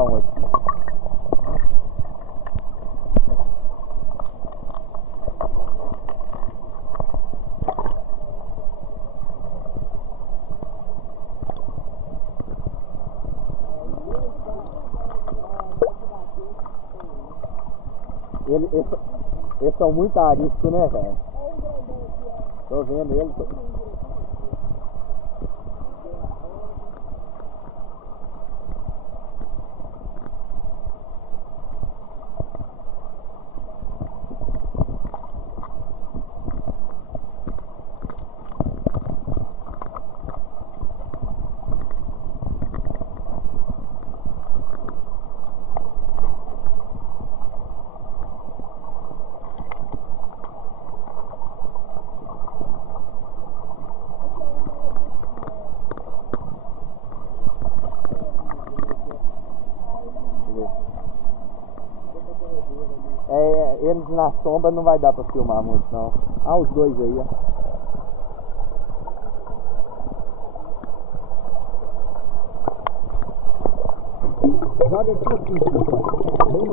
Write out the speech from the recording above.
Aonde? Eles são muito ariscos, né, cara? Tô vendo eles. Eles na sombra não vai dar pra filmar muito não. Ah, os dois aí, ó. Joga aqui assim, bem